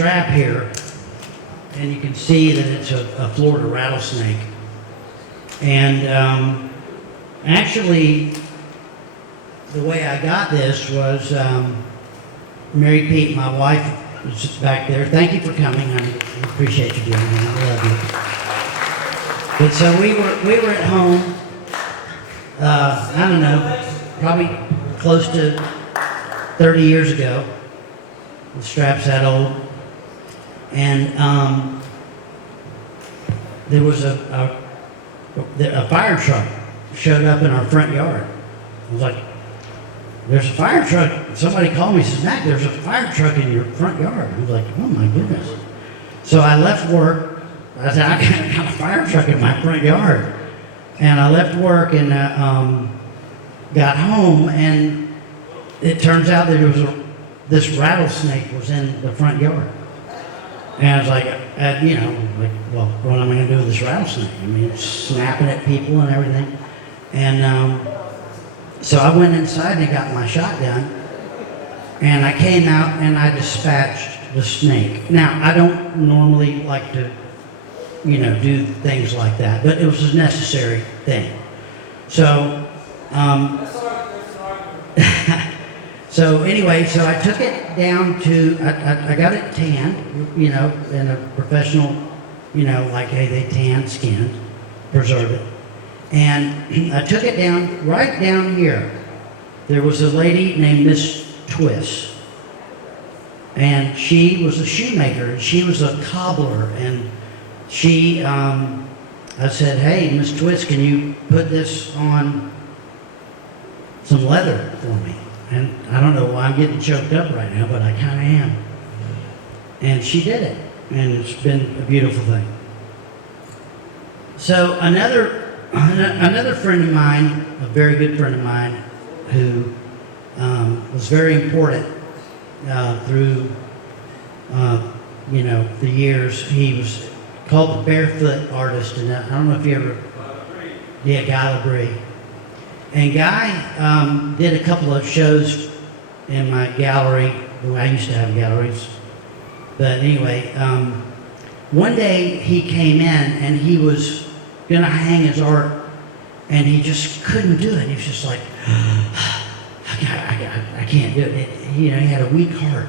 strap here, and you can see that it's a Florida rattlesnake. And actually, the way I got this was Mary Pete, my wife, is back there. Thank you for coming, honey. I appreciate you doing that. I love you. But so we were at home. I don't know, probably close to 30 years ago. The strap's that old. And there was a fire truck showed up in our front yard. I was like, there's a fire truck. Somebody called me and says, Mac, there's a fire truck in your front yard. I was like, oh my goodness. So I left work. I said, I got a fire truck in my front yard. And I left work and got home, and it turns out that this rattlesnake was in the front yard. And I was like, well, what am I going to do with this rattlesnake? I mean, it's snapping at people and everything. And so I went inside and I got my shotgun, and I came out and I dispatched the snake. Now, I don't normally like to, do things like that, but it was a necessary thing. So, so anyway, so I took it down to, I got it tanned, in a professional, like, hey, they tan skin, preserve it. And I took it down, right down here. There was a lady named Miss Twist. And she was a shoemaker, and she was a cobbler. And she, I said, hey, Miss Twist, can you put this on some leather for me? And I don't know why I'm getting choked up right now, but I kind of am. And she did it, and it's been a beautiful thing. So another friend of mine, a very good friend of mine, who was very important through the years. He was called the Barefoot Artist, and I don't know if you ever, Guy Labrie. And Guy did a couple of shows in my gallery. I used to have galleries. But anyway, one day he came in and he was going to hang his art, and he just couldn't do it. He was just like, I can't do it. He had a weak heart.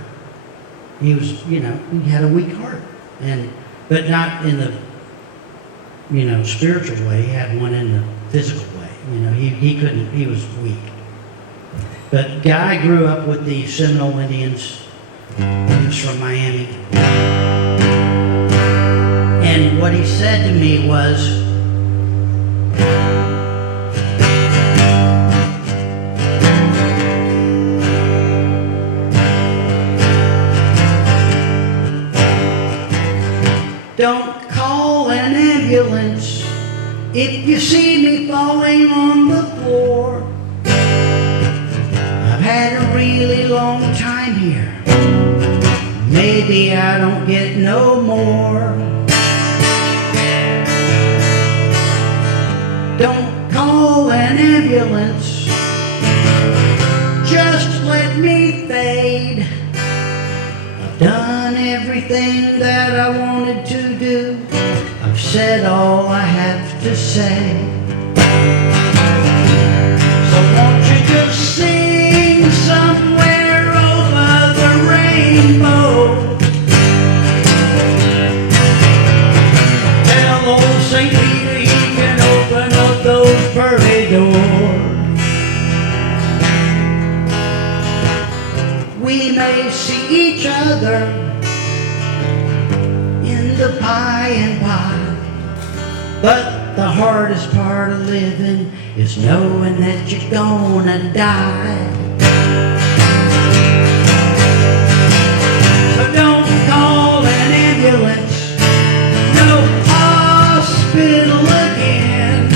He was, he had a weak heart. But not in the, spiritual way. He had one in the physical way. He couldn't, he was weak. But Guy grew up with the Seminole Indians. He was from Miami. And what he said to me was, don't call an ambulance if you see me falling on the floor. I've had a really long time here. Maybe I don't get no more. Don't call an ambulance. Just let me fade. I've done everything that I wanted to do. I've said all I have to say. So won't you just sing somewhere over the rainbow? Tell old St. Peter he can open up those pearly doors. We may see each other in the pie and pie, but the hardest part of living is knowing that you're gonna die. So don't call an ambulance, no hospital again.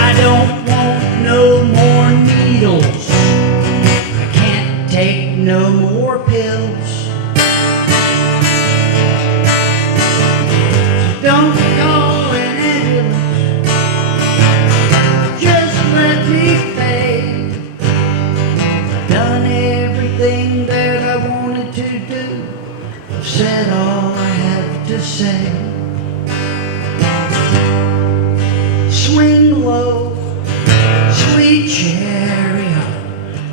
I don't want no more needles. I can't take no more pills. So don't call an ambulance. Just let me fade. I've said all I have to say. Swing low, sweet chariot,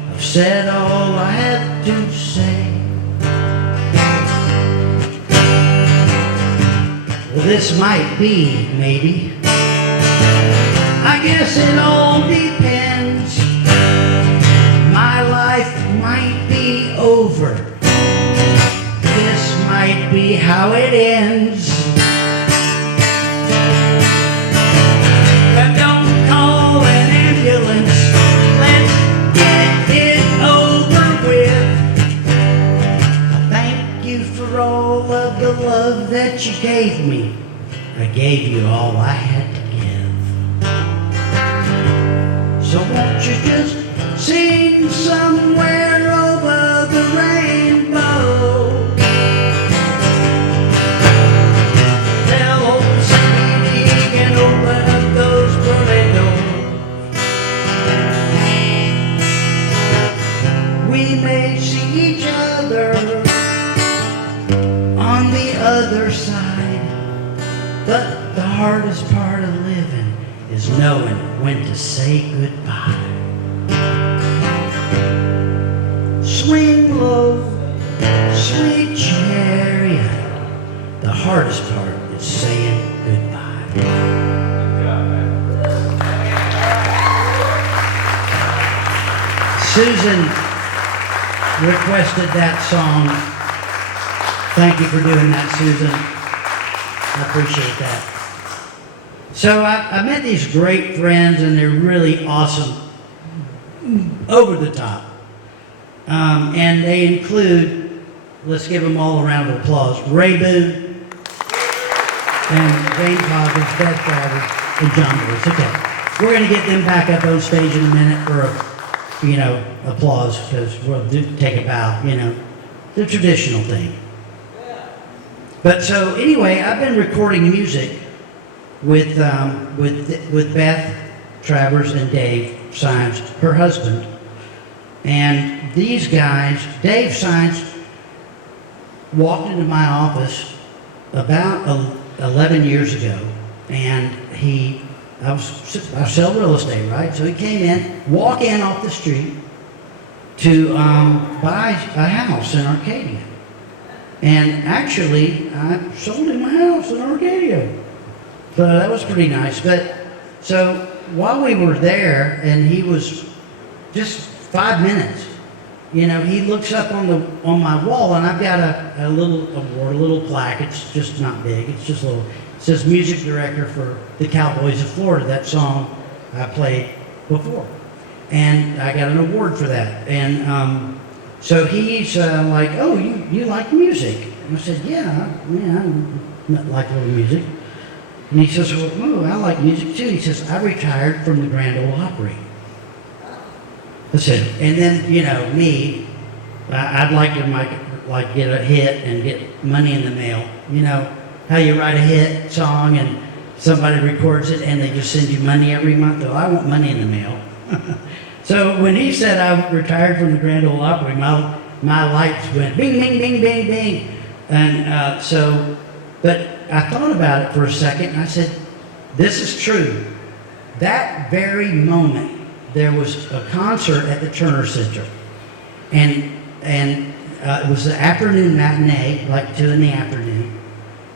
I've said all I have to say. Well, this might be, maybe. I guess it all depends. My life might be over. This might be how it ends. But don't call an ambulance. Let's get it over with. I thank you for all of the love that you gave me. I gave you all I had to give. So won't you just sing somewhere over the rainbow? Tell old Sandy he can open up those pearly doors. We may see each other on the other side, but the hardest part of living is knowing when to say goodbye. Swing low, sweet chariot, the hardest part is saying goodbye. Susan requested that song. Thank you for doing that, Susan. I appreciate that. So I met these great friends, and they're really awesome, over the top. And they include, let's give them all a round of applause, Ray Boone and Dane Poggers, Beth Crowder, and John Lewis. Okay, we're going to get them back up on stage in a minute for, applause, because we'll take a bow, the traditional thing. But so anyway, I've been recording music with Beth Travers and Dave Sines, her husband. And these guys, Dave Sines walked into my office about 11 years ago, and I sell real estate, right? So he came in, walk in off the street to buy a house in Arcadia. And actually, I sold him a house in Arcadia. So that was pretty nice. But so while we were there, and he was just 5 minutes, he looks up on my wall, and I've got a little award, a little plaque. It's just not big. It's just a little. It says music director for the Cowboys of Florida. That song I played before, and I got an award for that. And so he's like, "Oh, you like music?" And I said, "Yeah, I like a little music." And he says, "Well, I like music too." He says, "I retired from the Grand Ole Opry." I said, and then me, I'd like to get a hit and get money in the mail. How you write a hit song and somebody records it and they just send you money every month. Well, I want money in the mail. So when he said I retired from the Grand Ole Opry, my lights went bing, bing, bing, bing, bing. And but I thought about it for a second, and I said, this is true. That very moment, there was a concert at the Turner Center, and it was the afternoon matinee, like 2 in the afternoon,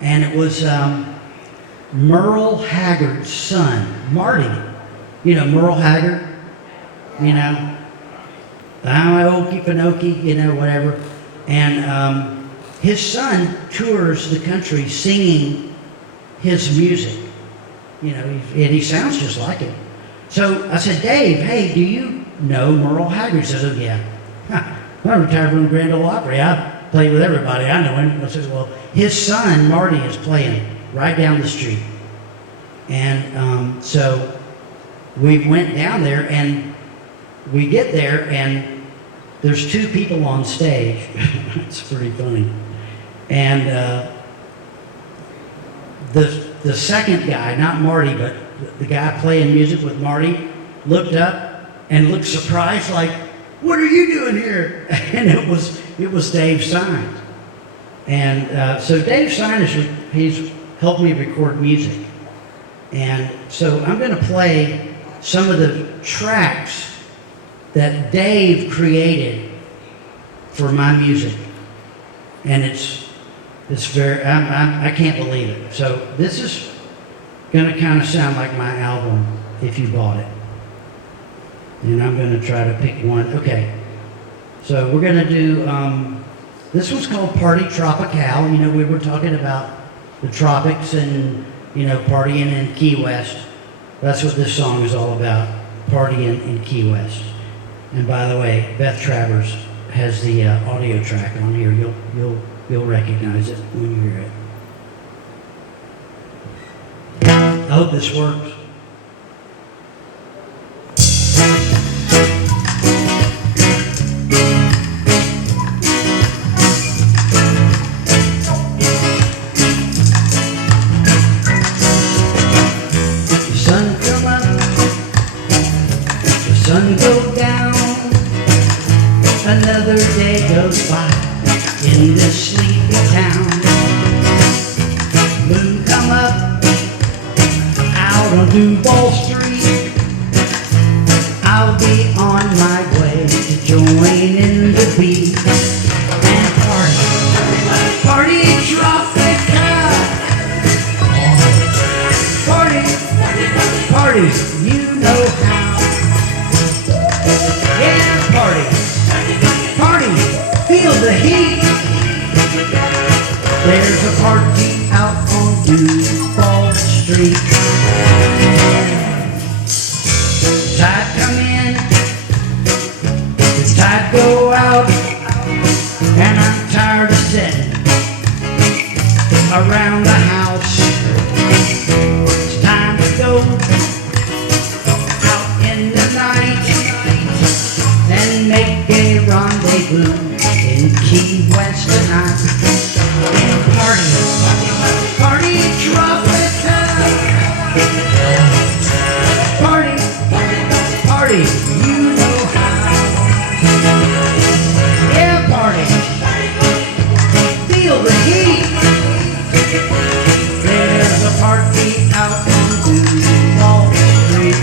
and it was Merle Haggard's son, Marty. Merle Haggard, Okie Pinokie, whatever, and his son tours the country singing his music, and he sounds just like him. So I said, Dave, hey, do you know Merle Haggard? He says, oh, yeah. I retired from the Grand Ole Opry. I play with everybody. I know him. I said, well, his son, Marty, is playing right down the street. And so we went down there, and we get there, and there's 2 people on stage. It's pretty funny. And the second guy, not Marty, but the guy playing music with Marty, looked up and looked surprised, like, what are you doing here? And it was Dave Sines. And so Dave Sinus, he's helped me record music. And so I'm going to play some of the tracks that Dave created for my music. And it's very, I can't believe it. So this is going to kind of sound like my album if you bought it. And I'm going to try to pick one. Okay. So we're going to do, this one's called Party Tropicale. You know, we were talking about the tropics and, you know, partying in Key West. That's what this song is all about, partying in Key West. And by the way, Beth Travers has the audio track on here. You'll recognize it when you hear it. I hope this works. Sun go down, another day goes by in this sleepy town. Moon come up out on Duval Street. I'll be on my way to join in the beat and party Tropicale. Party, you know how. Yeah, party, feel the heat. There's a party out on Duval Street. Tide come in, the tide go out, and I'm tired of sitting around the house. It's time to go out in the night and make a rendezvous in Key West tonight. And party Tropicale. Party, you know how. Yeah, party, feel the heat. There's a party out on Duval Street.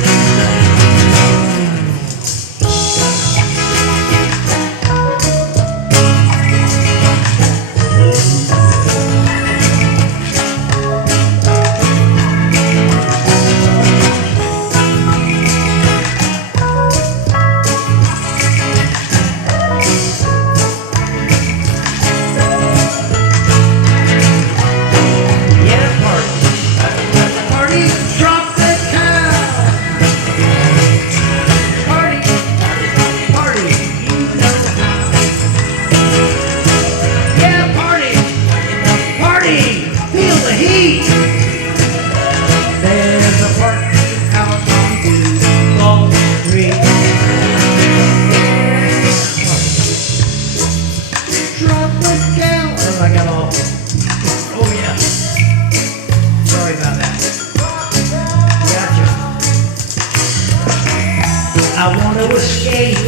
I want to escape.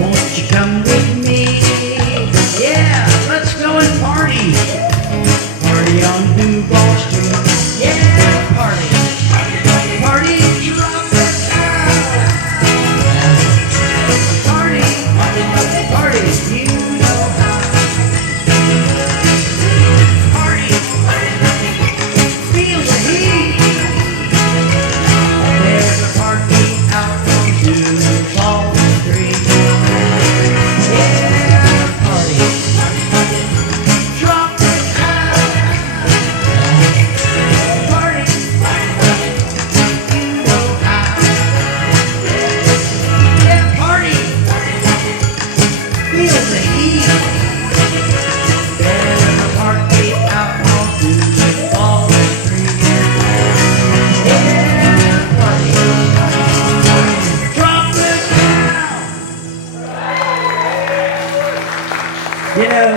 Won't you come with me? Yeah, let's go and party. Party on Duval Street. Yeah, party. Party Tropicale. Party, you know how. Party, feel the heat. There's a party out on Duval Street. Yeah, party. Tropicale. Party, you know how. Yeah, party. Feel the heat. There's a party out on Duval Street. Yeah, party. Tropicale. You know,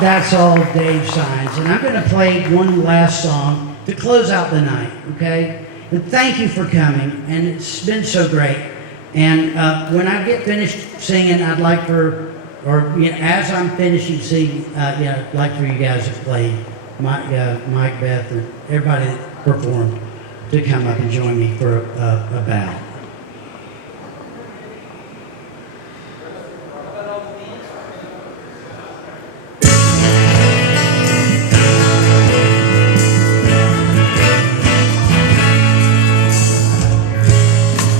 that's all Dave signs, and I'm going to play one last song to close out the night, okay? And thank you for coming, and it's been so great. And when I get finished singing, I'd like for or as I'm finishing singing, I'd like for you guys to play, Mike, Beth, and everybody that performed to come up and join me for a bow.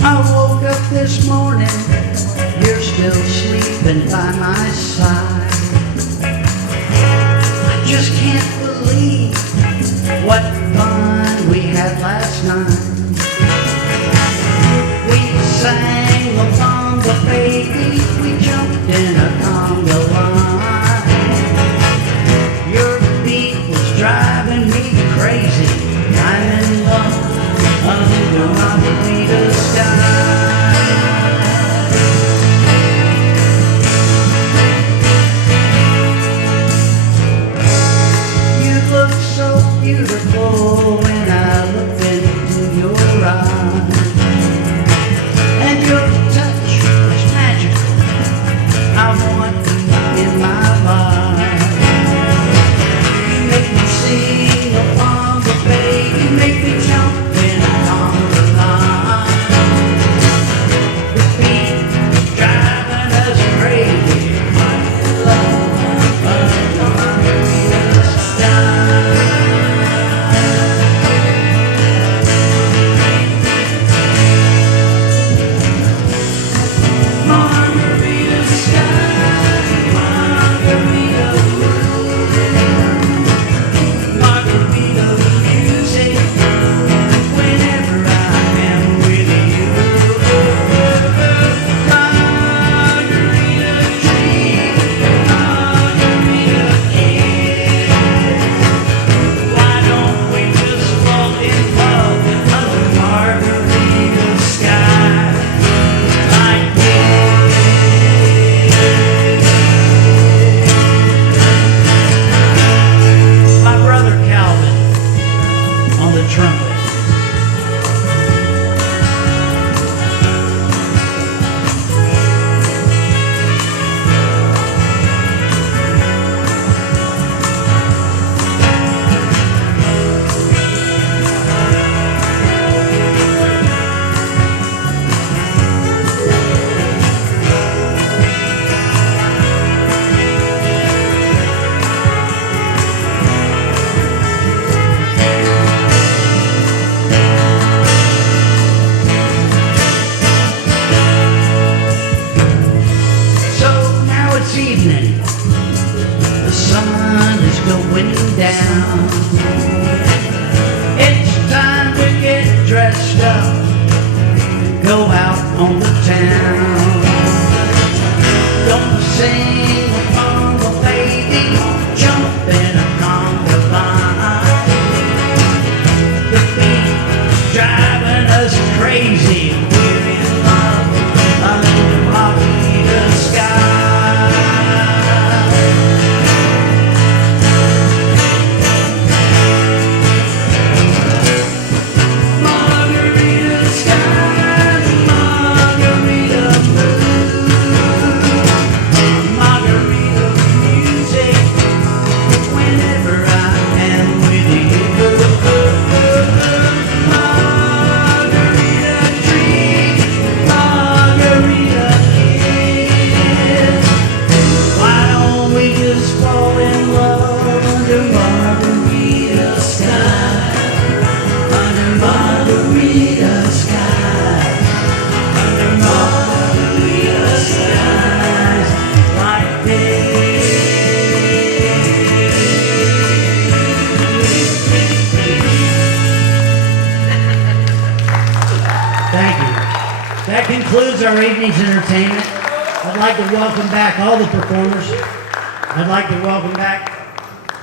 I woke up this morning, you're still sleeping by my side. I just can't believe what fun we had last night. We sang La Bamba, baby, we jumped in a conga line. Your beat was driving me crazy. I'm in love under Margarita sky. Beautiful when I look into your eyes, and your touch is magical. I want you in my life. You make me sing along the bay, you make me jump in on the line. The beat driving us crazy. My love, Margarita sky. That concludes our evening's entertainment. I'd like to welcome back all the performers. I'd like to welcome back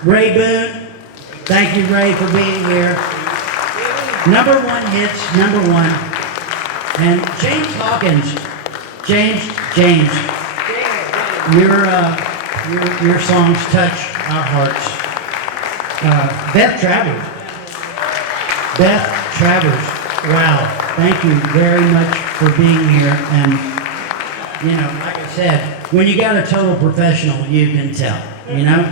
Ray Boone. Thank you, Ray, for being here. Number one hits, number one. And James Hawkins. James, your songs touch our hearts. Beth Travers. Wow. Thank you very much for being here. And, like I said, when you got a total professional, you can tell, you know?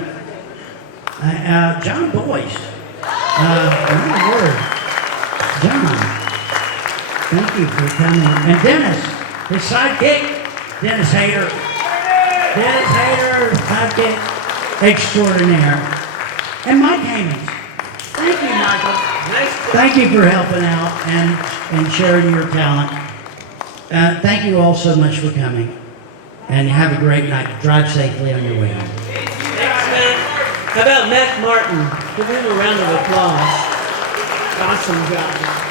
John Boyce. My word. John, thank you for coming. And Dennis, his sidekick, Dennis Hayter. Dennis Hayter, sidekick extraordinaire. And Mike Hammonds. Thank you, Michael. Thank you for helping out and sharing your talent. Thank you all so much for coming. And have a great night. Drive safely on your way home. Thanks, Matt. How about Matt Martin? Give him a round of applause. Awesome job.